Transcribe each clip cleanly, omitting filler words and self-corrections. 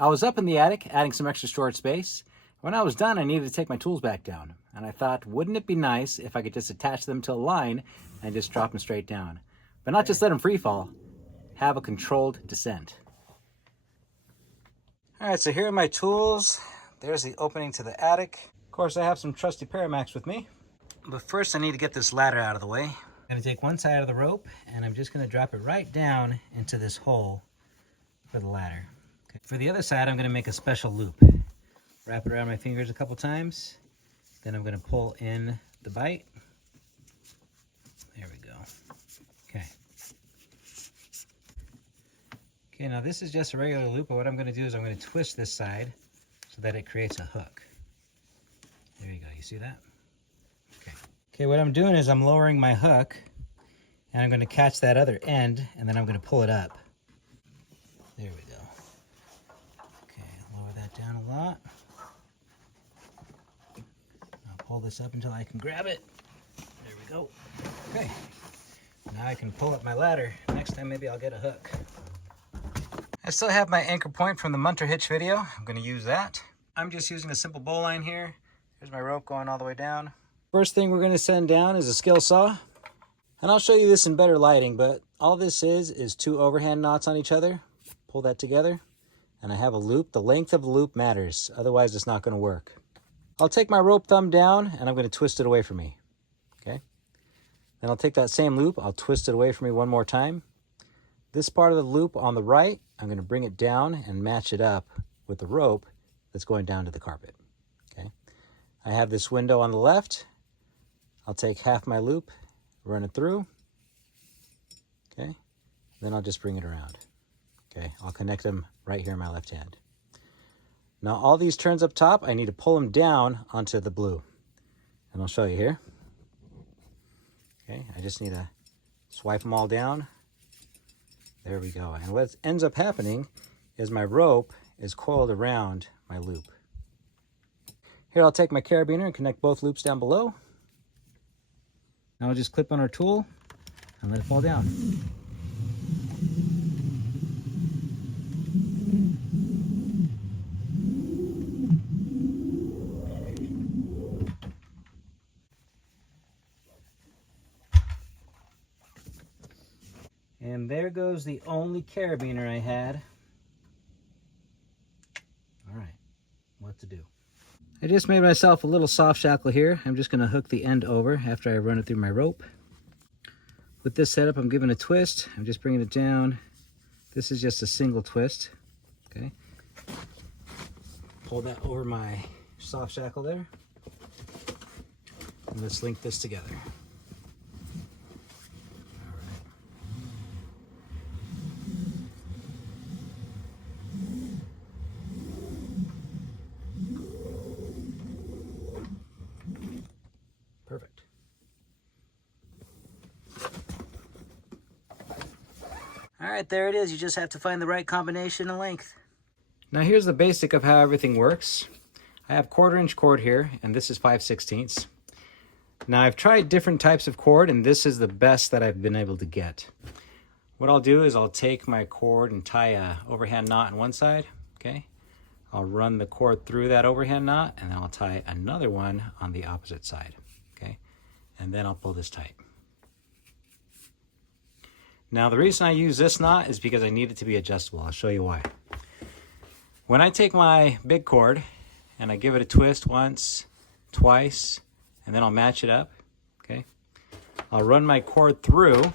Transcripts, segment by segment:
I was up in the attic adding some extra storage space. When I was done, I needed to take my tools back down. And I thought, wouldn't it be nice if I could just attach them to a line and just drop them straight down? But not just let them free fall, have a controlled descent. All right, so here are my tools. There's the opening to the attic. Of course, I have some trusty Paramax with me. But first I need to get this ladder out of the way. I'm gonna take one side of the rope and I'm just gonna drop it right down into this hole for the ladder. Okay. For the other side, I'm gonna make a special loop. Wrap it around my fingers a couple times. Then I'm gonna pull in the bite. There we go. Okay. Okay, now this is just a regular loop, but what I'm gonna do is I'm gonna twist this side so that it creates a hook. There you go, you see that? Okay. Okay, what I'm doing is I'm lowering my hook and I'm gonna catch that other end and then I'm gonna pull it up. There we go. Okay, lower that down a lot. I'll pull this up until I can grab it. There we go. Okay, now I can pull up my ladder. Next time maybe I'll get a hook. I still have my anchor point from the Munter hitch video. I'm gonna use that. I'm just using a simple bowline here. There's my rope going all the way down. First thing we're gonna send down is a skill saw. And I'll show you this in better lighting, but all this is 2 overhand knots on each other. Pull that together, and I have a loop. The length of the loop matters, otherwise it's not gonna work. I'll take my rope thumb down, and I'm gonna twist it away from me, okay? Then I'll take that same loop, I'll twist it away from me one more time. This part of the loop on the right, I'm gonna bring it down and match it up with the rope that's going down to the carpet, okay? I have this window on the left. I'll take half my loop, run it through, okay? Then I'll just bring it around, okay? I'll connect them right here in my left hand. Now all these turns up top, I need to pull them down onto the blue. And I'll show you here. Okay, I just need to swipe them all down. There we go. And what ends up happening is my rope is coiled around my loop. Here I'll take my carabiner and connect both loops down below. Now I'll just clip on our tool and let it fall down. And there goes the only carabiner I had. All right, what to do? I just made myself a little soft shackle here. I'm just gonna hook the end over after I run it through my rope. With this setup, I'm giving a twist. I'm just bringing it down. This is just a single twist, okay? Pull that over my soft shackle there. And let's link this together. Perfect. All right, there it is. You just have to find the right combination and length. Now here's the basic of how everything works. I have 1/4-inch cord here, and this is 5/16. Now I've tried different types of cord, and this is the best that I've been able to get. What I'll do is I'll take my cord and tie a overhand knot on one side, okay? I'll run the cord through that overhand knot, and then I'll tie another one on the opposite side, okay? And then I'll pull this tight. Now the reason I use this knot is because I need it to be adjustable. I'll show you why. When I take my big cord and I give it a twist once, twice, and then I'll match it up, okay? I'll run my cord through,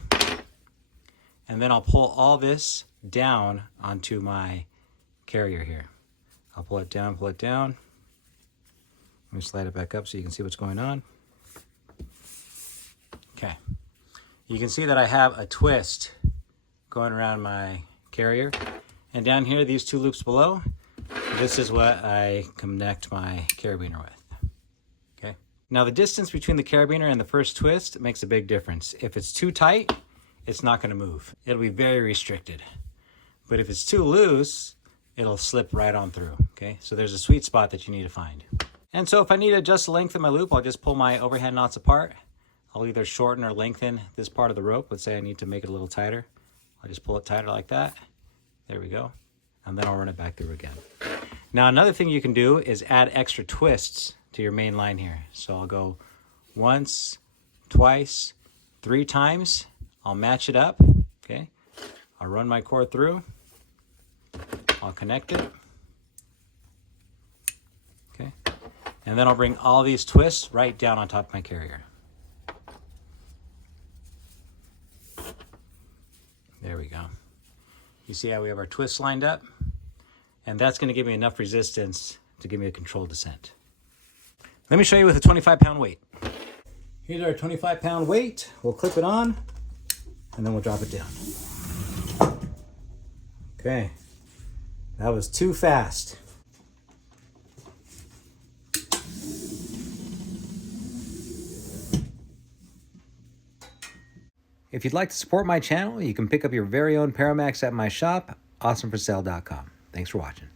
and then I'll pull all this down onto my carrier here. I'll pull it down, pull it down. Let me slide it back up so you can see what's going on. Okay, you can see that I have a twist going around my carrier. And down here, these 2 loops below, this is what I connect my carabiner with, okay? Now the distance between the carabiner and the first twist makes a big difference. If it's too tight, it's not gonna move. It'll be very restricted. But if it's too loose, it'll slip right on through, okay? So there's a sweet spot that you need to find. And so if I need to adjust the length of my loop, I'll just pull my overhand knots apart. I'll either shorten or lengthen this part of the rope. Let's say I need to make it a little tighter. I'll just pull it tighter like that. There we go. and then I'll run it back through again. Now another thing you can do is add extra twists to your main line here. So I'll go once, twice, 3 times. I'll match it up, okay? I'll run my cord through. I'll connect it. Okay. And then I'll bring all these twists right down on top of my carrier. There we go. You see how we have our twists lined up? And that's going to give me enough resistance to give me a controlled descent. Let me show you with a 25-pound weight. Here's our 25-pound weight. We'll clip it on, and then we'll drop it down. Okay. That was too fast. If you'd like to support my channel, you can pick up your very own Paramax at my shop, awesomeforsale.com. Thanks for watching.